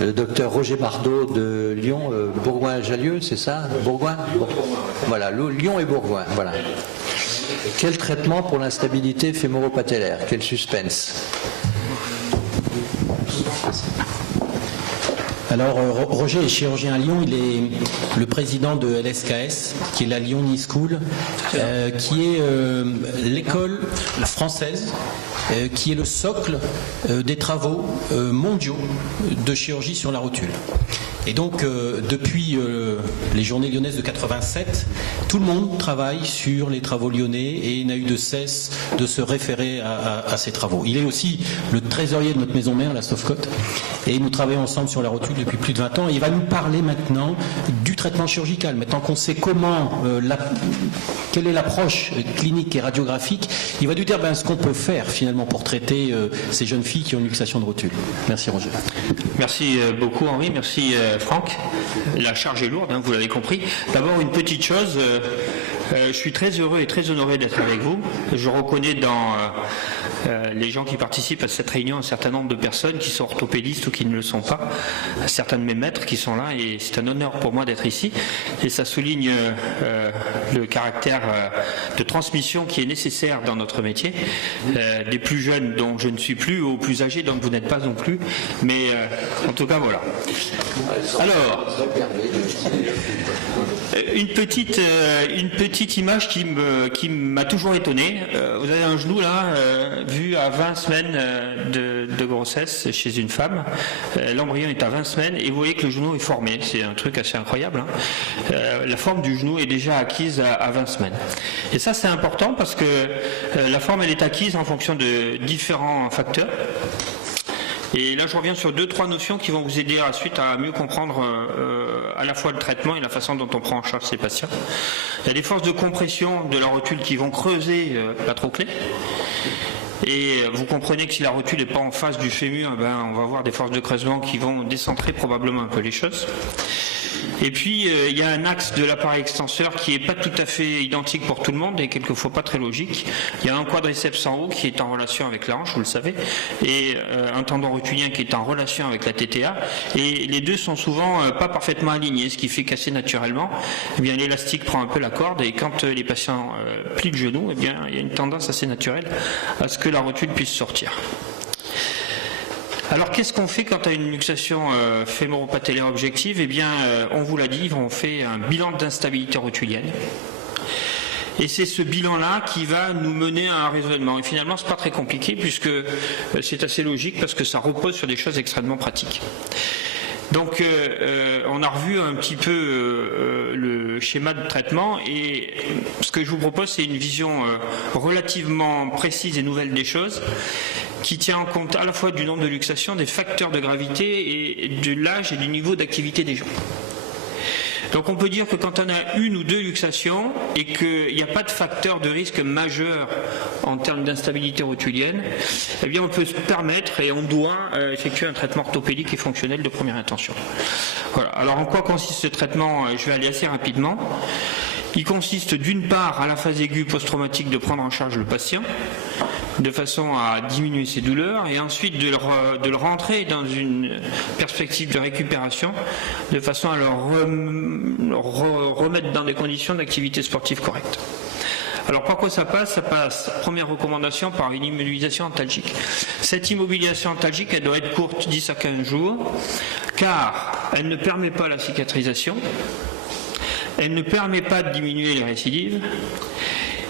le docteur Roger Bardot de Lyon, Bourgoin-Jallieu, c'est ça? Bourgoin. Voilà, Lyon et Bourgoin, voilà. Quel traitement pour l'instabilité fémoro-patellaire? Quel suspense? Alors, Roger est chirurgien à Lyon, il est le président de LSKS, qui est la Lyon Knee School, qui est l'école française, qui est le socle des travaux mondiaux de chirurgie sur la rotule. Et donc, depuis les journées lyonnaises de 87, tout le monde travaille sur les travaux lyonnais et n'a eu de cesse de se référer à ces travaux. Il est aussi le trésorier de notre maison mère, la Sofcote, et nous travaillons ensemble sur la rotule depuis plus de 20 ans. Et il va nous parler maintenant du traitement chirurgical. Maintenant qu'on sait quelle est l'approche clinique et radiographique, il va nous dire ce qu'on peut faire finalement pour traiter ces jeunes filles qui ont une luxation de rotule. Merci Roger. Merci beaucoup Henri, merci Franck. La charge est lourde, vous l'avez compris. D'abord une petite chose, je suis très heureux et très honoré d'être avec vous. Je reconnais dans les gens qui participent à cette réunion un certain nombre de personnes qui sont orthopédistes ou qui ne le sont pas, certains de mes maîtres qui sont là, et c'est un honneur pour moi d'être ici, et ça souligne le caractère de transmission qui est nécessaire dans notre métier, des plus jeunes dont je ne suis plus aux plus âgés dont vous n'êtes pas non plus, mais en tout cas voilà. Alors, une petite image qui m'a toujours étonné. Vous avez un genou là, vu à 20 semaines de grossesse chez une femme. L'embryon est à 20 semaines et vous voyez que le genou est formé. C'est un truc assez incroyable. La forme du genou est déjà acquise à 20 semaines. Et ça c'est important parce que la forme elle est acquise en fonction de différents facteurs. Et là, je reviens sur 2-3 notions qui vont vous aider ensuite à mieux comprendre à la fois le traitement et la façon dont on prend en charge ces patients. Il y a des forces de compression de la rotule qui vont creuser la trochlée. Et vous comprenez que si la rotule n'est pas en face du fémur, on va avoir des forces de creusement qui vont décentrer probablement un peu les choses. Et puis, il y a un axe de l'appareil extenseur qui n'est pas tout à fait identique pour tout le monde et quelquefois pas très logique. Il y a un quadriceps en haut qui est en relation avec la hanche, vous le savez, et un tendon rotulien qui est en relation avec la TTA. Et les deux sont souvent pas parfaitement alignés, ce qui fait qu'assez naturellement, l'élastique prend un peu la corde et quand les patients plient le genou, il y a une tendance assez naturelle à ce que la rotule puisse sortir. Alors qu'est-ce qu'on fait quand on a une luxation fémoro-patellaire objective? On vous l'a dit, on fait un bilan d'instabilité rotulienne. Et c'est ce bilan-là qui va nous mener à un raisonnement. Et finalement, c'est pas très compliqué puisque c'est assez logique parce que ça repose sur des choses extrêmement pratiques. Donc on a revu un petit peu le schéma de traitement et ce que je vous propose c'est une vision relativement précise et nouvelle des choses qui tient en compte à la fois du nombre de luxations, des facteurs de gravité et de l'âge et du niveau d'activité des gens. Donc on peut dire que quand on a une ou deux luxations et qu'il n'y a pas de facteur de risque majeur en termes d'instabilité rotulienne, on peut se permettre et on doit effectuer un traitement orthopédique et fonctionnel de première intention. Voilà. Alors en quoi consiste ce traitement? Je vais aller assez rapidement. Il consiste d'une part à la phase aiguë post-traumatique de prendre en charge le patient de façon à diminuer ses douleurs et ensuite de le rentrer dans une perspective de récupération de façon à le remettre dans des conditions d'activité sportive correctes. Alors par quoi ça passe? Ça passe, première recommandation, par une immobilisation antalgique. Cette immobilisation antalgique, elle doit être courte, 10 à 15 jours, car elle ne permet pas la cicatrisation, elle ne permet pas de diminuer les récidives,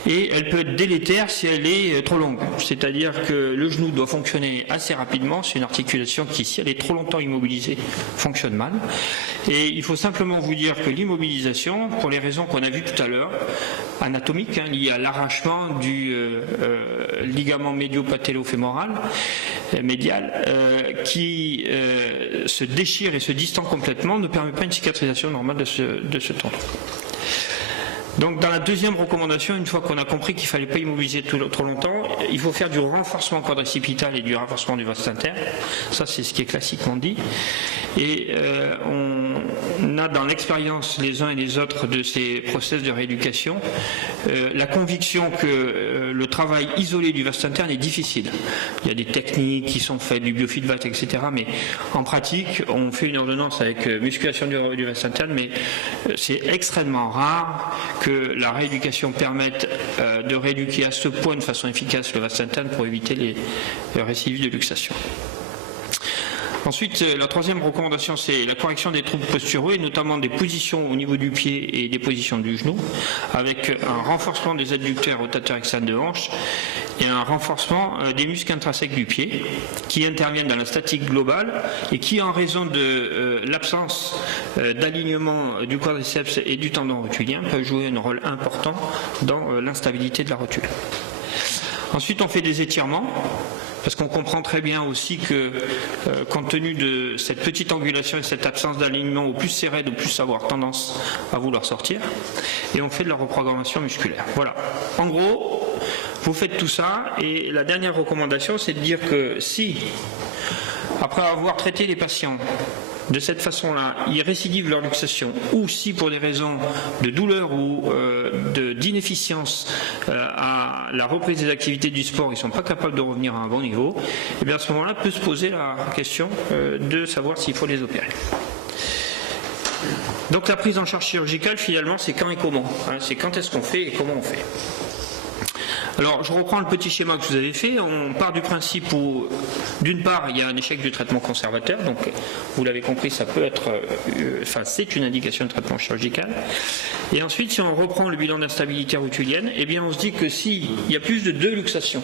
et elle peut être délétère si elle est trop longue. C'est-à-dire que le genou doit fonctionner assez rapidement, c'est une articulation qui, si elle est trop longtemps immobilisée, fonctionne mal. Et il faut simplement vous dire que l'immobilisation, pour les raisons qu'on a vues tout à l'heure, anatomiques, liées à l'arrachement du ligament médio-patello-fémoral, médial, qui se déchire et se distend complètement, ne permet pas une cicatrisation normale de ce tendon. Donc dans la deuxième recommandation, une fois qu'on a compris qu'il ne fallait pas immobiliser trop longtemps, il faut faire du renforcement quadricipital et du renforcement du vaste interne. Ça c'est ce qui est classiquement dit. Et on a dans l'expérience les uns et les autres de ces process de rééducation la conviction que le travail isolé du vaste interne est difficile. Il y a des techniques qui sont faites, du biofeedback, etc. Mais en pratique, on fait une ordonnance avec musculation du vaste interne, mais c'est extrêmement rare que la rééducation permette de rééduquer à ce point de façon efficace le vaste interne pour éviter les récidives de luxation. Ensuite, la troisième recommandation, c'est la correction des troubles posturaux et notamment des positions au niveau du pied et des positions du genou, avec un renforcement des adducteurs rotateurs externes de hanche et un renforcement des muscles intrinsèques du pied qui interviennent dans la statique globale et qui, en raison de l'absence d'alignement du quadriceps et du tendon rotulien, peuvent jouer un rôle important dans l'instabilité de la rotule. Ensuite, on fait des étirements, parce qu'on comprend très bien aussi que, compte tenu de cette petite angulation et cette absence d'alignement, au plus c'est raide, au plus ça va avoir tendance à vouloir sortir, et on fait de la reprogrammation musculaire. Voilà. En gros, vous faites tout ça, et la dernière recommandation, c'est de dire que si, après avoir traité les patients de cette façon-là, ils récidivent leur luxation, ou si pour des raisons de douleur ou d'inefficience à la reprise des activités du sport, ils ne sont pas capables de revenir à un bon niveau, et bien à ce moment-là peut se poser la question de savoir s'il faut les opérer. Donc la prise en charge chirurgicale, finalement, c'est quand et comment, hein, c'est quand est-ce qu'on fait et comment on fait. Alors, je reprends le petit schéma que je vous avais fait. On part du principe où, d'une part, il y a un échec du traitement conservateur. Donc, vous l'avez compris, ça peut être, c'est une indication de traitement chirurgical. Et ensuite, si on reprend le bilan d'instabilité rotulienne, eh bien, on se dit que s'il y a plus de 2 luxations,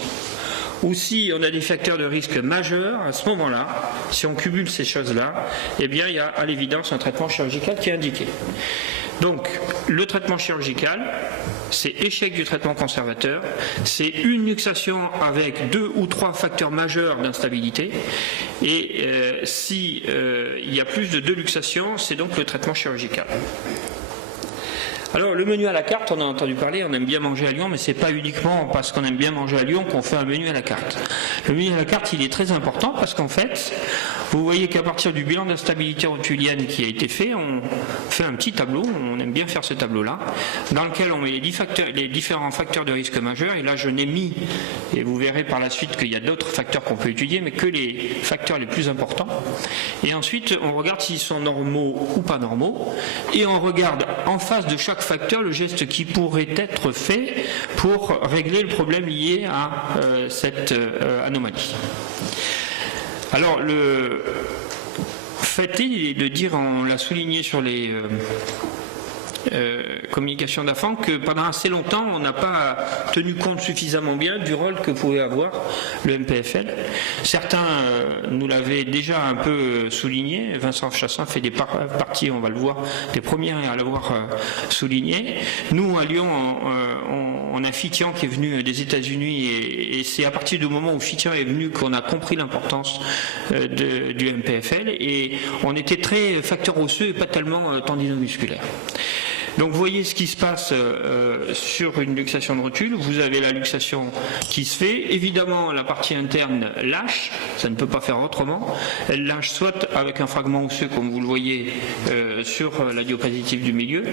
ou si on a des facteurs de risque majeurs, à ce moment-là, si on cumule ces choses-là, eh bien, il y a à l'évidence un traitement chirurgical qui est indiqué. Donc, le traitement chirurgical, c'est échec du traitement conservateur, c'est une luxation avec 2 ou 3 facteurs majeurs d'instabilité, et si il y a plus de 2 luxations, c'est donc le traitement chirurgical. Alors le menu à la carte, on a entendu parler, on aime bien manger à Lyon, mais c'est pas uniquement parce qu'on aime bien manger à Lyon qu'on fait un menu à la carte. Le menu à la carte, il est très important parce qu'en fait, vous voyez qu'à partir du bilan d'instabilité rotulienne qui a été fait, on fait un petit tableau, on aime bien faire ce tableau-là, dans lequel on met les différents facteurs de risque majeurs, et là je n'ai mis, et vous verrez par la suite qu'il y a d'autres facteurs qu'on peut étudier, mais que les facteurs les plus importants. Et ensuite, on regarde s'ils sont normaux ou pas normaux, et on regarde en face de chaque facteur le geste qui pourrait être fait pour régler le problème lié à cette anomalie. Alors le fait est de dire, on l'a souligné sur les communication d'AFAN, que pendant assez longtemps on n'a pas tenu compte suffisamment bien du rôle que pouvait avoir le MPFL. Certains nous l'avaient déjà un peu souligné. Vincent Chassin fait des parties, on va le voir, des premiers à l'avoir souligné. Nous à Lyon on a Fitian qui est venu des États-Unis, et c'est à partir du moment où Fitian est venu qu'on a compris l'importance du MPFL, et on était très facteur osseux et pas tellement tendinomusculaire. Donc vous voyez ce qui se passe sur une luxation de rotule. Vous avez la luxation qui se fait. Évidemment, la partie interne lâche, ça ne peut pas faire autrement. Elle lâche soit avec un fragment osseux, comme vous le voyez sur la diapositive du milieu,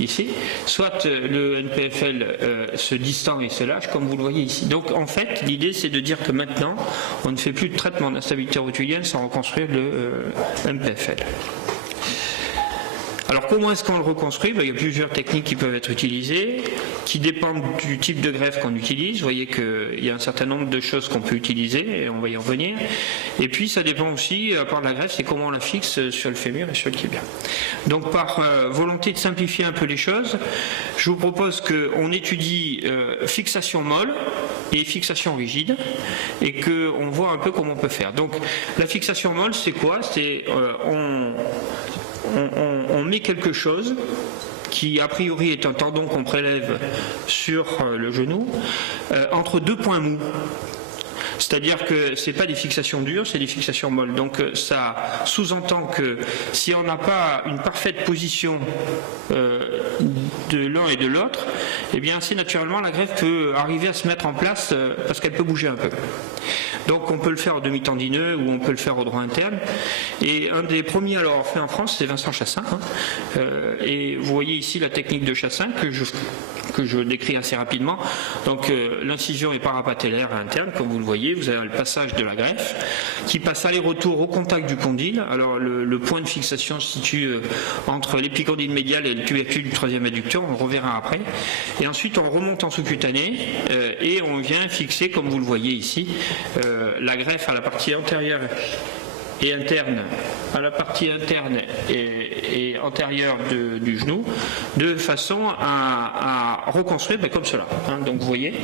ici, soit le NPFL se distend et se lâche, comme vous le voyez ici. Donc en fait, l'idée c'est de dire que maintenant, on ne fait plus de traitement d'instabilité rotulienne sans reconstruire le MPFL. Alors comment est-ce qu'on le reconstruit? Il y a plusieurs techniques qui peuvent être utilisées, qui dépendent du type de greffe qu'on utilise. Vous voyez qu'il y a un certain nombre de choses qu'on peut utiliser, et on va y revenir. Et puis ça dépend aussi, à part de la greffe, c'est comment on la fixe sur le fémur et sur le tibia. Donc par volonté de simplifier un peu les choses, je vous propose qu'on étudie fixation molle et fixation rigide, et qu'on voit un peu comment on peut faire. Donc la fixation molle, c'est quoi? C'est on met quelque chose qui a priori est un tendon qu'on prélève sur le genou entre 2 points mous. C'est-à-dire que ce n'est pas des fixations dures, c'est des fixations molles. Donc ça sous-entend que si on n'a pas une parfaite position de l'un et de l'autre, eh bien assez naturellement la greffe peut arriver à se mettre en place parce qu'elle peut bouger un peu. Donc on peut le faire au demi-tendineux ou on peut le faire au droit interne. Et un des premiers à l'avoir fait en France, c'est Vincent Chassin. Et vous voyez ici la technique de Chassin que je décris assez rapidement. Donc l'incision est parapatellaire interne, comme vous le voyez. Vous avez le passage de la greffe qui passe aller-retour au contact du condyle. Alors le point de fixation se situe entre l'épicondyle médial et le tubercule du troisième adducteur. On le reverra après. Et ensuite on remonte en sous-cutané et on vient fixer, comme vous le voyez ici, la greffe à la partie antérieure et interne, à la partie interne et antérieure du genou, de façon à reconstruire comme cela. Donc vous voyez,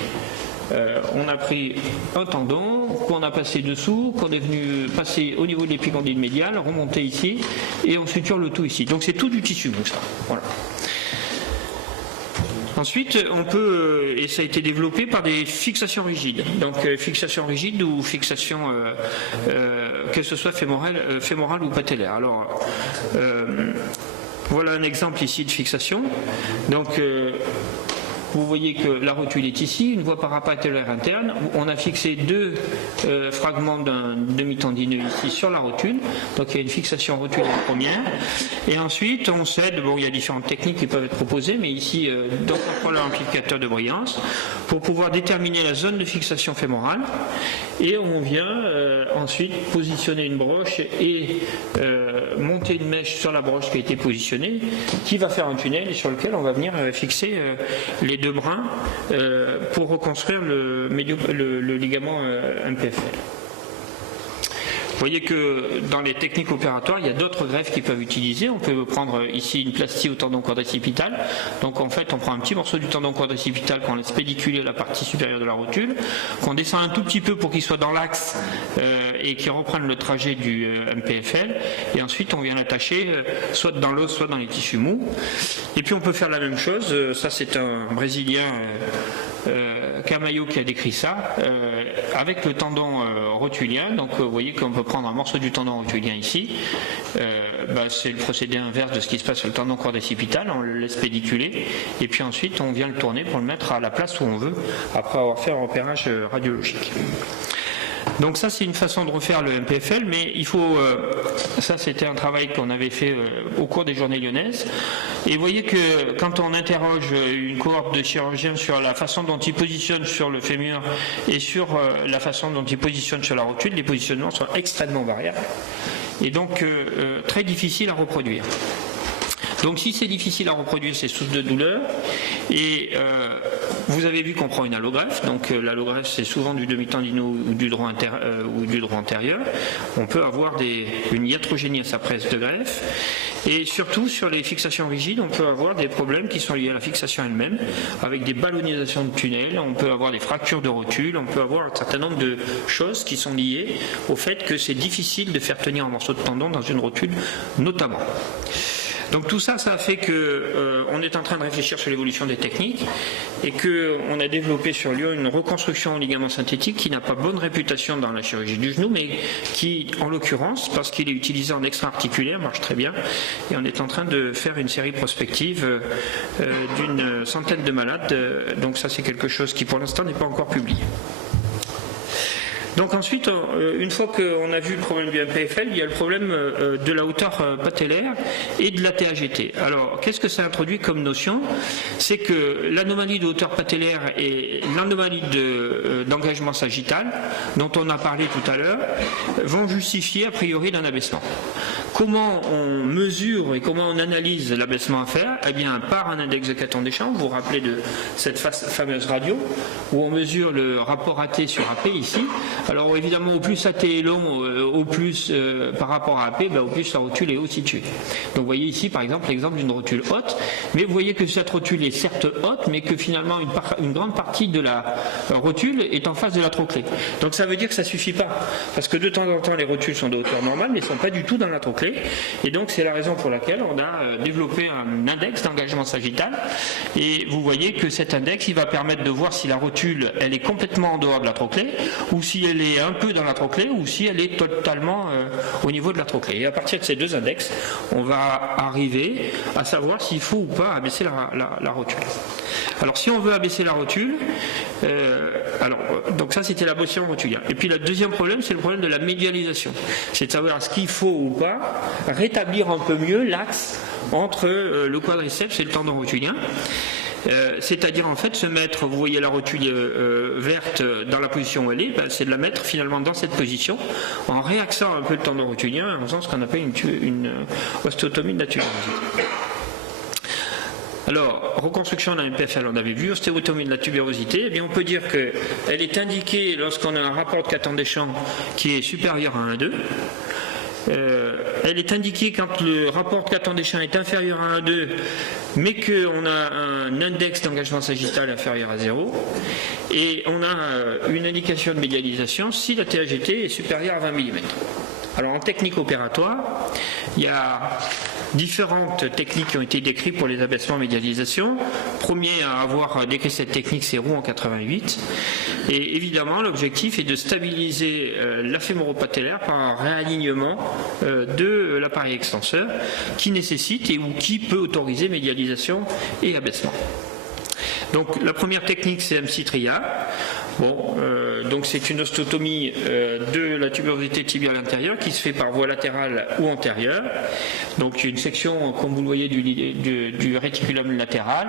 on a pris un tendon qu'on a passé dessous, qu'on est venu passer au niveau de l'épicondyle médial, remonter ici, et on suture le tout ici. Donc c'est tout du tissu mou, ça. Voilà. Ensuite, on peut, et ça a été développé par des fixations rigides. Donc fixation rigide ou fixation, que ce soit fémorale ou patellaire. Alors, voilà un exemple ici de fixation. Donc, vous voyez que la rotule est ici, une voie parapatellaire interne. On a fixé deux fragments d'un demi-tendineux ici sur la rotule. Donc il y a une fixation rotulaire première. Et ensuite, on cède, bon, il y a différentes techniques qui peuvent être proposées, mais ici, donc on prend l'amplificateur de brillance pour pouvoir déterminer la zone de fixation fémorale. Et on vient ensuite positionner une broche et monter une mèche sur la broche qui a été positionnée, qui va faire un tunnel et sur lequel on va venir fixer les deux brins pour reconstruire le ligament MPFL. Vous voyez que dans les techniques opératoires, il y a d'autres greffes qui peuvent utiliser. On peut prendre ici une plastie au tendon quadricipital. Donc en fait, on prend un petit morceau du tendon quadricipital qu'on laisse pédiculer la partie supérieure de la rotule, qu'on descend un tout petit peu pour qu'il soit dans l'axe et qu'il reprenne le trajet du MPFL. Et ensuite, on vient l'attacher soit dans l'os, soit dans les tissus mous. Et puis on peut faire la même chose. Ça, c'est un Brésilien, Camayo, qui a décrit ça, avec le tendon rotulien. Donc vous voyez qu'on peut prendre un morceau du tendon rotulien ici. C'est le procédé inverse de ce qui se passe sur le tendon quadricipital. On le laisse pédiculer et puis ensuite on vient le tourner pour le mettre à la place où on veut après avoir fait un repérage radiologique. Donc ça, c'est une façon de refaire le MPFL, mais il faut... ça, c'était un travail qu'on avait fait au cours des Journées lyonnaises. Et vous voyez que quand on interroge une cohorte de chirurgiens sur la façon dont ils positionnent sur le fémur et sur la façon dont ils positionnent sur la rotule, les positionnements sont extrêmement variables et donc très difficiles à reproduire. Donc si c'est difficile à reproduire, c'est source de douleur. Et vous avez vu qu'on prend une allogreffe. Donc l'allogreffe, c'est souvent du demi-tendineux ou du droit antérieur. On peut avoir une iatrogénie à sa presse de greffe. Et surtout, sur les fixations rigides, on peut avoir des problèmes qui sont liés à la fixation elle-même, avec des ballonnisations de tunnels, on peut avoir des fractures de rotule, on peut avoir un certain nombre de choses qui sont liées au fait que c'est difficile de faire tenir un morceau de tendon dans une rotule, notamment. Donc tout ça, ça a fait qu'on est en train de réfléchir sur l'évolution des techniques et qu'on a développé sur Lyon une reconstruction en ligament synthétique qui n'a pas bonne réputation dans la chirurgie du genou, mais qui, en l'occurrence, parce qu'il est utilisé en extra-articulaire, marche très bien. Et on est en train de faire une série prospective d'une centaine de malades. Donc ça, c'est quelque chose qui, pour l'instant, n'est pas encore publié. Donc ensuite, une fois qu'on a vu le problème du MPFL, il y a le problème de la hauteur patellaire et de la TAGT. Alors, qu'est-ce que ça introduit comme notion? C'est que l'anomalie de hauteur patellaire et l'anomalie d'engagement sagittal, dont on a parlé tout à l'heure, vont justifier a priori d'un abaissement. Comment on mesure et comment on analyse l'abaissement à faire? Eh bien, par un index de Caton Deschamps, vous vous rappelez de cette fameuse radio, où on mesure le rapport AT sur AP ici. Alors évidemment, au plus AT est long, au plus par rapport à AP, au plus la rotule est haut située. Donc vous voyez ici par exemple l'exemple d'une rotule haute, mais vous voyez que cette rotule est certes haute, mais que finalement une grande partie de la rotule est en face de la trochlée. Donc ça veut dire que ça ne suffit pas, parce que de temps en temps les rotules sont de hauteur normale, mais ne sont pas du tout dans la trochlée. Et donc c'est la raison pour laquelle on a développé un index d'engagement sagittal. Et vous voyez que cet index, il va permettre de voir si la rotule, elle est complètement en dehors de la trochlée, ou si elle elle est un peu dans la trochlée ou si elle est totalement au niveau de la trochlée. Et à partir de ces deux index, on va arriver à savoir s'il faut ou pas abaisser la rotule. Alors si on veut abaisser la rotule, donc ça c'était la position rotulière. Et puis le deuxième problème, c'est le problème de la médialisation. C'est de savoir est-ce qu'il faut ou pas rétablir un peu mieux l'axe entre le quadriceps et le tendon rotulien. C'est-à-dire en fait se mettre, vous voyez la rotule verte dans la position où elle est, c'est de la mettre finalement dans cette position en réaxant un peu le tendon rotulien en faisant ce qu'on appelle une ostéotomie de la tubérosité. Alors, reconstruction d'un MPFL, on avait vu, ostéotomie de la tubérosité, eh bien on peut dire qu'elle est indiquée lorsqu'on a un rapport de Catan-Deschamps qui est supérieur à 1,2. Elle est indiquée quand le rapport de Catan-Deschamps est inférieur à 1,2, mais qu'on a un index d'engagement sagittal inférieur à 0. Et on a une indication de médialisation si la TAGT est supérieure à 20 mm. Alors en technique opératoire, il y a différentes techniques qui ont été décrites pour les abaissements en médialisation. Premier à avoir décrit cette technique, c'est Roux en 88. Et évidemment, l'objectif est de stabiliser la fémoropatellaire par un réalignement de l'appareil extenseur qui nécessite et ou qui peut autoriser médialisation et abaissement. Donc la première technique, c'est MC-TRIA. Donc c'est une ostéotomie de la tubérosité tibiale antérieure qui se fait par voie latérale ou antérieure. Donc une section, comme vous le voyez, du réticulum latéral.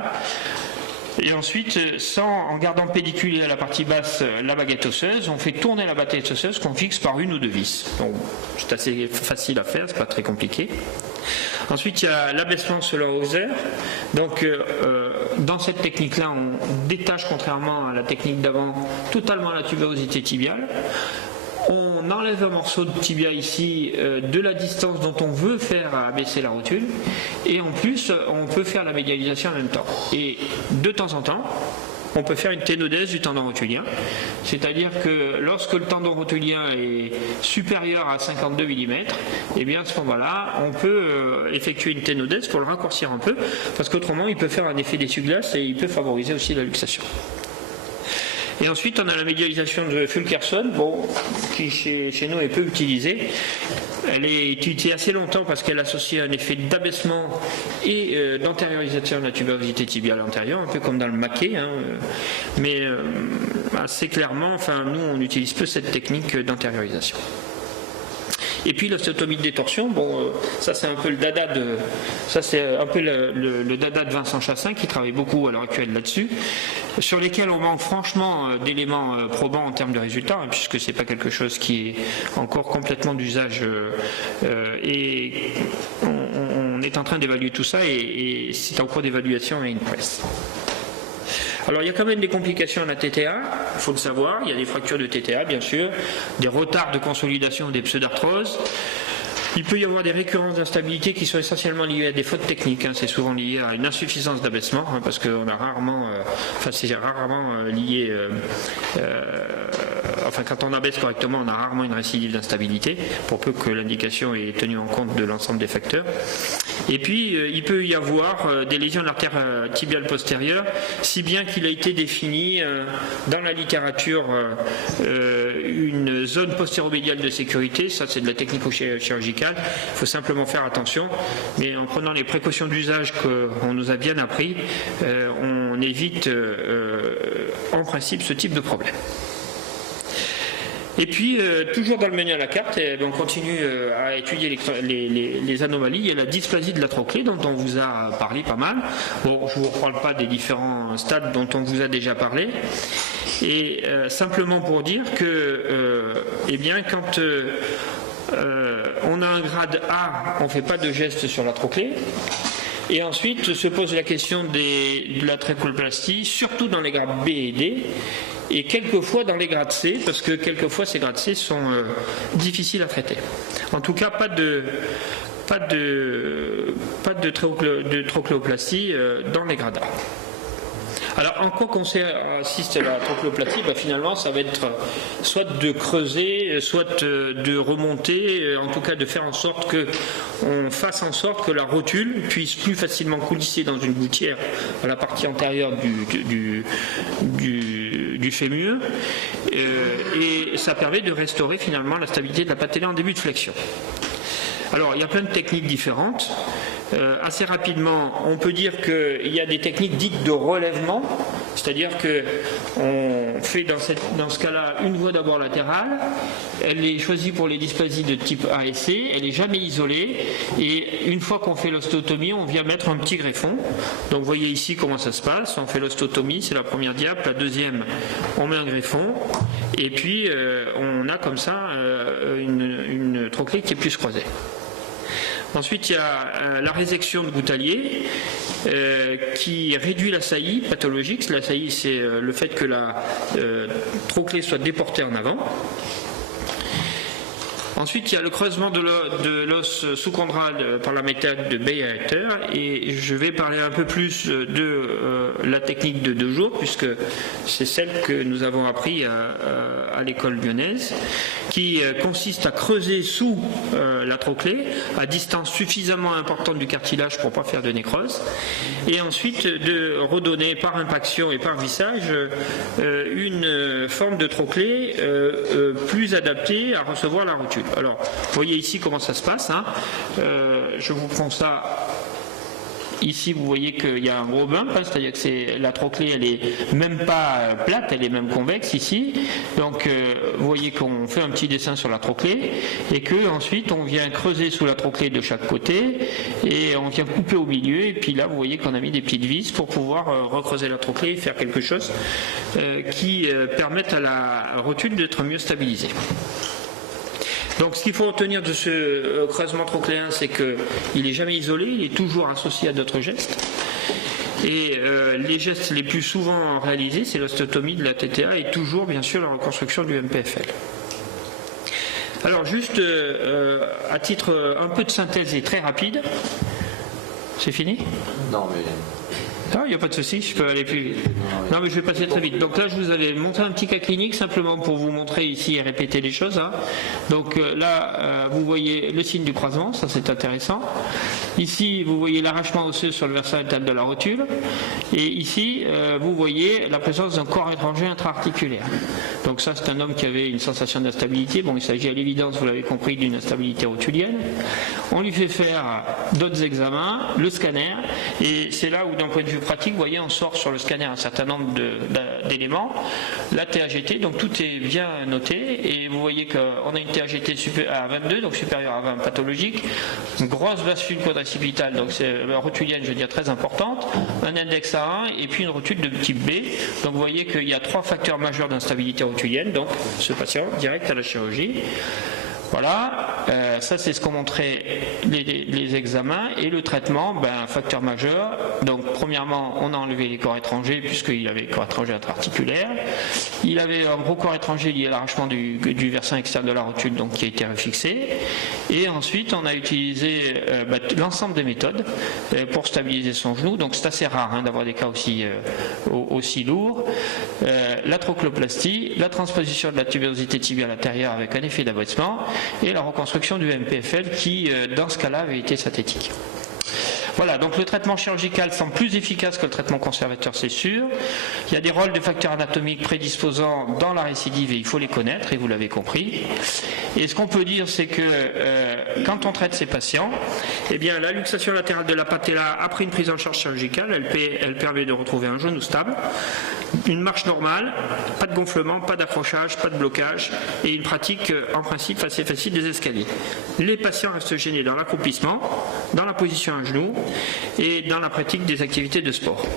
Et ensuite, en gardant pédiculée à la partie basse la baguette osseuse, on fait tourner la baguette osseuse qu'on fixe par une ou deux vis. Donc c'est assez facile à faire, c'est pas très compliqué. Ensuite, il y a l'abaissement selon Hauser. Donc, dans cette technique-là, on détache, contrairement à la technique d'avant, totalement la tubérosité tibiale. On enlève un morceau de tibia ici de la distance dont on veut faire abaisser la rotule. Et en plus, on peut faire la médialisation en même temps. Et de temps en temps, on peut faire une ténodèse du tendon rotulien, c'est-à-dire que lorsque le tendon rotulien est supérieur à 52 mm, et bien à ce moment-là, on peut effectuer une ténodèse pour le raccourcir un peu, parce qu'autrement, il peut faire un effet d'essuie-glace et il peut favoriser aussi la luxation. Et ensuite, on a la médialisation de Fulkerson, qui chez nous est peu utilisée. Elle est utilisée assez longtemps parce qu'elle associe un effet d'abaissement et d'antériorisation de la tubérosité tibiale antérieure, un peu comme dans le maquet. Mais assez clairement, nous, on utilise peu cette technique d'antériorisation. Et puis l'ostéotomie de détorsion, ça c'est un peu le dada de Vincent Chassin qui travaille beaucoup à l'heure actuelle là-dessus, sur lesquels on manque franchement d'éléments probants en termes de résultats, puisque c'est pas quelque chose qui est encore complètement d'usage et on est en train d'évaluer tout ça et c'est en cours d'évaluation à INPRESS. Alors il y a quand même des complications à la TTA, il faut le savoir, il y a des fractures de TTA bien sûr, des retards de consolidation des pseudarthroses. Il peut y avoir des récurrences d'instabilité qui sont essentiellement liées à des fautes techniques, c'est souvent lié à une insuffisance d'abaissement, parce qu'on a rarement, c'est rarement lié, quand on abaisse correctement, on a rarement une récidive d'instabilité, pour peu que l'indication ait tenu en compte de l'ensemble des facteurs. Et puis, il peut y avoir des lésions de l'artère tibiale postérieure, si bien qu'il a été défini dans la littérature une zone postéromédiale de sécurité, ça c'est de la technico-chirurgicale, il faut simplement faire attention, mais en prenant les précautions d'usage qu'on nous a bien appris, on évite en principe ce type de problème. Et puis, toujours dans le menu à la carte, on continue à étudier les anomalies. Il y a la dysplasie de la trochlée dont on vous a parlé pas mal. Je ne vous reparle pas des différents stades dont on vous a déjà parlé. Et simplement pour dire que, quand on a un grade A, on ne fait pas de geste sur la trochlée. Et ensuite se pose la question de la trachéoplastie, surtout dans les grades B et D, et quelquefois dans les grades C, parce que quelquefois ces grades C sont difficiles à traiter. En tout cas, pas de trochéoplastie dans les grades A. Alors, en quoi consiste la trochéoplastie ? Finalement, ça va être soit de creuser, soit de remonter, en tout cas de faire en sorte qu'on fasse en sorte que la rotule puisse plus facilement coulisser dans une gouttière à la partie antérieure du fémur, et ça permet de restaurer finalement la stabilité de la patella en début de flexion. Alors, il y a plein de techniques différentes. Assez rapidement, on peut dire qu'il y a des techniques dites de relèvement, c'est-à-dire qu'on fait dans ce cas-là une voie d'abord latérale, elle est choisie pour les dysplasies de type A et C, elle n'est jamais isolée, et une fois qu'on fait l'ostéotomie, on vient mettre un petit greffon. Donc vous voyez ici comment ça se passe, on fait l'ostéotomie, c'est la première diapo, la deuxième, on met un greffon, et puis on a comme ça une trochlée qui est plus croisée. Ensuite, il y a la résection de Goutallier qui réduit la saillie pathologique. La saillie, c'est le fait que la trochlée soit déportée en avant. Ensuite, il y a le creusement de l'os sous-chondral par la méthode de Bayreuther, et je vais parler un peu plus de la technique de 2 jours, puisque c'est celle que nous avons appris à l'école lyonnaise, qui consiste à creuser sous la trochlée à distance suffisamment importante du cartilage pour ne pas faire de nécrose, et ensuite de redonner par impaction et par vissage une forme de trochlée plus adaptée à recevoir la rotule. Alors, vous voyez ici comment ça se passe. Je vous prends ça. Ici, vous voyez qu'il y a un gros bump, c'est-à-dire que la trochlée, elle est même pas plate, elle est même convexe ici. Donc, vous voyez qu'on fait un petit dessin sur la trochlée et que ensuite on vient creuser sous la trochlée de chaque côté et on vient couper au milieu. Et puis là, vous voyez qu'on a mis des petites vis pour pouvoir recreuser la trochlée et faire quelque chose qui permette à la rotule d'être mieux stabilisée. Donc ce qu'il faut retenir de ce creusement trochléen, c'est qu'il n'est jamais isolé, il est toujours associé à d'autres gestes. Et les gestes les plus souvent réalisés, c'est l'ostéotomie de la TTA et toujours bien sûr la reconstruction du MPFL. Alors juste à titre un peu de synthèse et très rapide, c'est fini ? Non mais... Non, il n'y a pas de souci, je peux aller plus vite. Non, mais je vais passer très vite. Donc là, je vous avais montré un petit cas clinique simplement pour vous montrer ici et répéter les choses. Donc là, vous voyez le signe du croisement, ça c'est intéressant. Ici, vous voyez l'arrachement osseux sur le versant latéral de la rotule. Et ici, vous voyez la présence d'un corps étranger intra-articulaire. Donc ça, c'est un homme qui avait une sensation d'instabilité. Bon, il s'agit à l'évidence, vous l'avez compris, d'une instabilité rotulienne. On lui fait faire d'autres examens, le scanner, et c'est là où, d'un point de vue pratique, vous voyez, on sort sur le scanner un certain nombre d'éléments. La TAGT, donc tout est bien noté, et vous voyez qu'on a une TAGT à 22, donc supérieure à 20 pathologique, une grosse bascule quadracipitale, donc c'est rotulienne, je veux dire, très importante, un index A1, et puis une rotule de type B. Donc vous voyez qu'il y a 3 facteurs majeurs d'instabilité rotulienne, donc ce patient direct à la chirurgie. Voilà, ça c'est ce qu'ont montré les examens et le traitement, facteur majeur. Donc premièrement, on a enlevé les corps étrangers puisqu'il avait corps étranger intra-articulaire. Il avait un gros corps étranger lié à l'arrachement du versant externe de la rotule, donc qui a été refixé. Et ensuite, on a utilisé l'ensemble des méthodes pour stabiliser son genou. Donc c'est assez rare d'avoir des cas aussi lourds. La trochloplastie, la transposition de la tuberosité tibiale antérieure avec un effet d'abaissement, et la reconstruction du MPFL qui, dans ce cas-là, avait été synthétique. Voilà, donc le traitement chirurgical semble plus efficace que le traitement conservateur, c'est sûr. Il y a des rôles de facteurs anatomiques prédisposants dans la récidive et il faut les connaître, et vous l'avez compris. Et ce qu'on peut dire, c'est que quand on traite ces patients, eh bien, la luxation latérale de la patella après une prise en charge chirurgicale, elle permet de retrouver un genou stable, une marche normale, pas de gonflement, pas d'accrochage, pas de blocage, et une pratique en principe assez facile des escaliers. Les patients restent gênés dans l'accroupissement, dans la position à genoux et dans la pratique des activités de sport.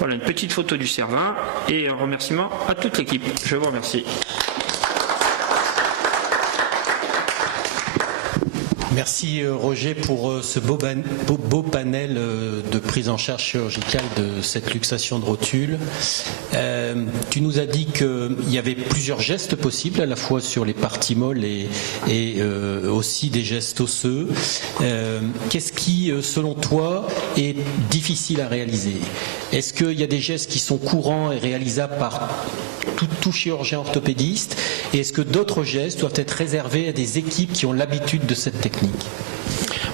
Voilà une petite photo du cervin et un remerciement à toute l'équipe. Je vous remercie. Merci Roger pour ce beau panel de prise en charge chirurgicale de cette luxation de rotule. Tu nous as dit qu'il y avait plusieurs gestes possibles, à la fois sur les parties molles et aussi des gestes osseux. Qu'est-ce qui, selon toi, est difficile à réaliser ? Est-ce qu'il y a des gestes qui sont courants et réalisables par tout chirurgien orthopédiste ? Et est-ce que d'autres gestes doivent être réservés à des équipes qui ont l'habitude de cette technique ?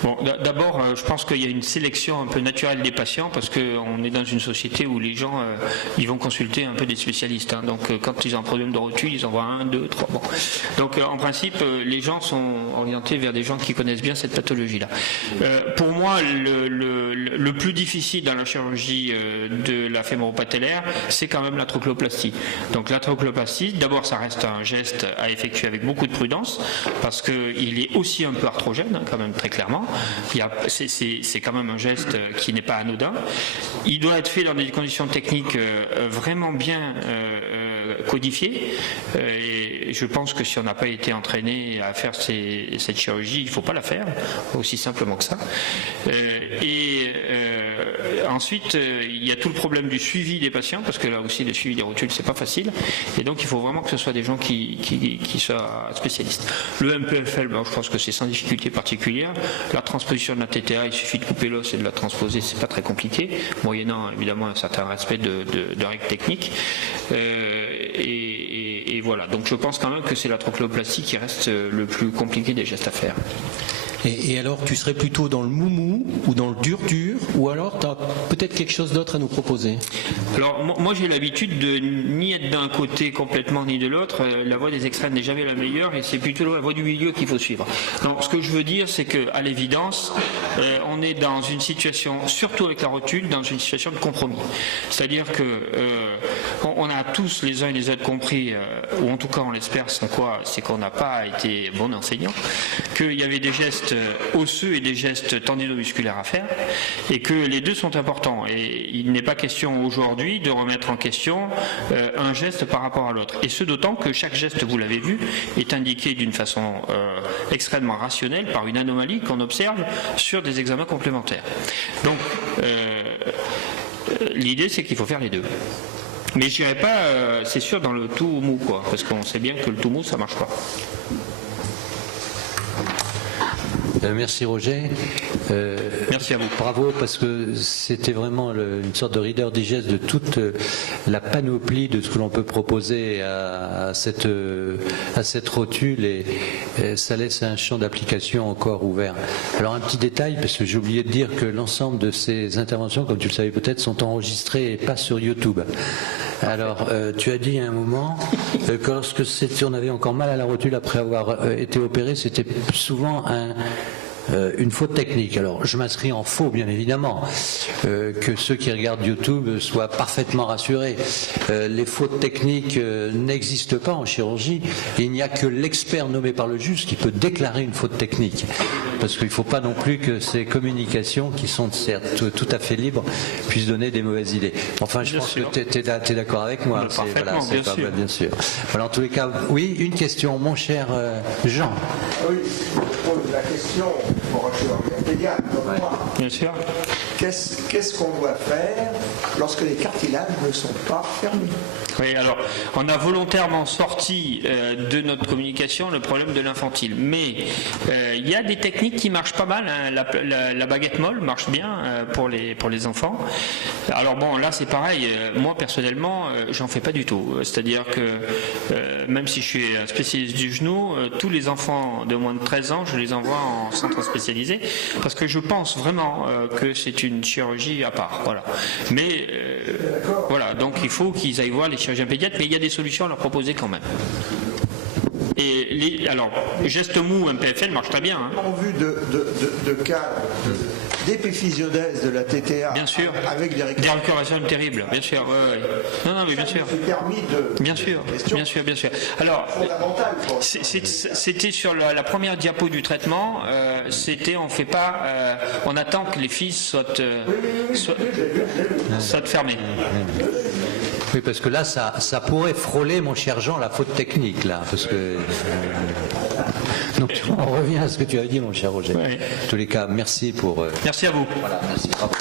Bon, d'abord, je pense qu'il y a une sélection un peu naturelle des patients parce qu'on est dans une société où les gens ils vont consulter un peu des spécialistes. Hein. Donc, quand ils ont un problème de rotule, ils en voient 1, 2, 3. Bon. Donc, en principe, les gens sont orientés vers des gens qui connaissent bien cette pathologie-là. Pour moi, le plus difficile dans la chirurgie de la fémoropatellaire, c'est quand même la trochloplastie. Donc, la trochloplastie, d'abord, ça reste un geste à effectuer avec beaucoup de prudence parce qu'il est aussi un peu arthrogène, hein, quand même très clairement. C'est quand même un geste qui n'est pas anodin. Il doit être fait dans des conditions techniques vraiment bien codifiées. Et je pense que si on n'a pas été entraîné à faire cette chirurgie, il ne faut pas la faire, aussi simplement que ça. Ensuite, il y a tout le problème du suivi des patients, parce que là aussi, le suivi des rotules, c'est pas facile. Et donc, il faut vraiment que ce soit des gens qui soient spécialistes. Le MPFL, je pense que c'est sans difficulté particulière. La transposition de la TTA, il suffit de couper l'os et de la transposer, c'est pas très compliqué, moyennant évidemment un certain respect de règles techniques. Et voilà. Donc, je pense quand même que c'est la trochloplastie qui reste le plus compliqué des gestes à faire. Et alors, tu serais plutôt dans le mou-mou ou dans le dur-dur, ou alors tu as peut-être quelque chose d'autre à nous proposer? Alors, moi j'ai l'habitude de ni être d'un côté complètement ni de l'autre. La voie des extrêmes n'est jamais la meilleure et c'est plutôt la voie du milieu qu'il faut suivre. Donc, ce que je veux dire, c'est qu'à l'évidence, on est dans une situation, surtout avec la rotule, dans une situation de compromis. C'est-à-dire que on a tous les uns et les autres compris, ou en tout cas on l'espère, sans quoi c'est qu'on n'a pas été bon enseignant, qu'il y avait des gestes osseux et des gestes tendinomusculaires à faire, et que les deux sont importants. Et il n'est pas question aujourd'hui de remettre en question un geste par rapport à l'autre. Et ce d'autant que chaque geste, vous l'avez vu, est indiqué d'une façon extrêmement rationnelle par une anomalie qu'on observe sur des examens complémentaires. Donc, l'idée, c'est qu'il faut faire les deux. Mais je dirais pas, c'est sûr, dans le tout mou, quoi, parce qu'on sait bien que le tout mou, ça marche pas. Merci Roger. Merci à vous. Bravo, parce que c'était vraiment une sorte de Reader Digest de toute la panoplie de ce que l'on peut proposer à cette rotule, et ça laisse un champ d'application encore ouvert. Alors un petit détail, parce que j'ai oublié de dire que l'ensemble de ces interventions, comme tu le savais peut-être, sont enregistrées et pas sur YouTube. Alors, tu as dit à un moment que lorsque on avait encore mal à la rotule après avoir été opéré, c'était souvent une faute technique. Alors, je m'inscris en faux, bien évidemment, que ceux qui regardent YouTube soient parfaitement rassurés. Les fautes techniques n'existent pas en chirurgie. Il n'y a que l'expert nommé par le juge qui peut déclarer une faute technique. Parce qu'il ne faut pas non plus que ces communications, qui sont certes tout à fait libres, puissent donner des mauvaises idées. Enfin, je pense que tu es d'accord avec moi. Parfaitement, voilà, bien sûr. Voilà, en tous les cas, oui, une question, mon cher Jean. Oui, je pose la question pour un chirurgien pédiatre comme moi. Bien sûr. Qu'est-ce qu'on doit faire lorsque les cartilages ne sont pas fermés? Oui, alors, on a volontairement sorti de notre communication le problème de l'infantile. Mais il y a des techniques qui marchent pas mal. Hein. La baguette molle marche bien pour les enfants. Alors bon, là c'est pareil. Moi personnellement, j'en fais pas du tout. C'est-à-dire que même si je suis un spécialiste du genou, tous les enfants de moins de 13 ans, je les envoie en centre spécialisé parce que je pense vraiment que c'est une chirurgie à part. Voilà. Mais voilà, donc il faut qu'ils aillent voir les chirurgiens pédiatres, mais il y a des solutions à leur proposer quand même. Et alors, geste mou, MPFL marche très bien. Hein. En vue de cas d'épiphysiodèse de la TTA, bien sûr, avec des récurations terribles, bien sûr. Ouais. Non, mais bien sûr. Bien sûr. Alors, c'était sur la première diapo du traitement. C'était, on fait pas, on attend que les fils soient fermés. Oui, parce que là, ça pourrait frôler, mon cher Jean, la faute technique, là, parce que... Donc, on revient à ce que tu as dit, mon cher Roger. Oui. En tous les cas, merci pour... Merci à vous. Voilà, merci. Bravo.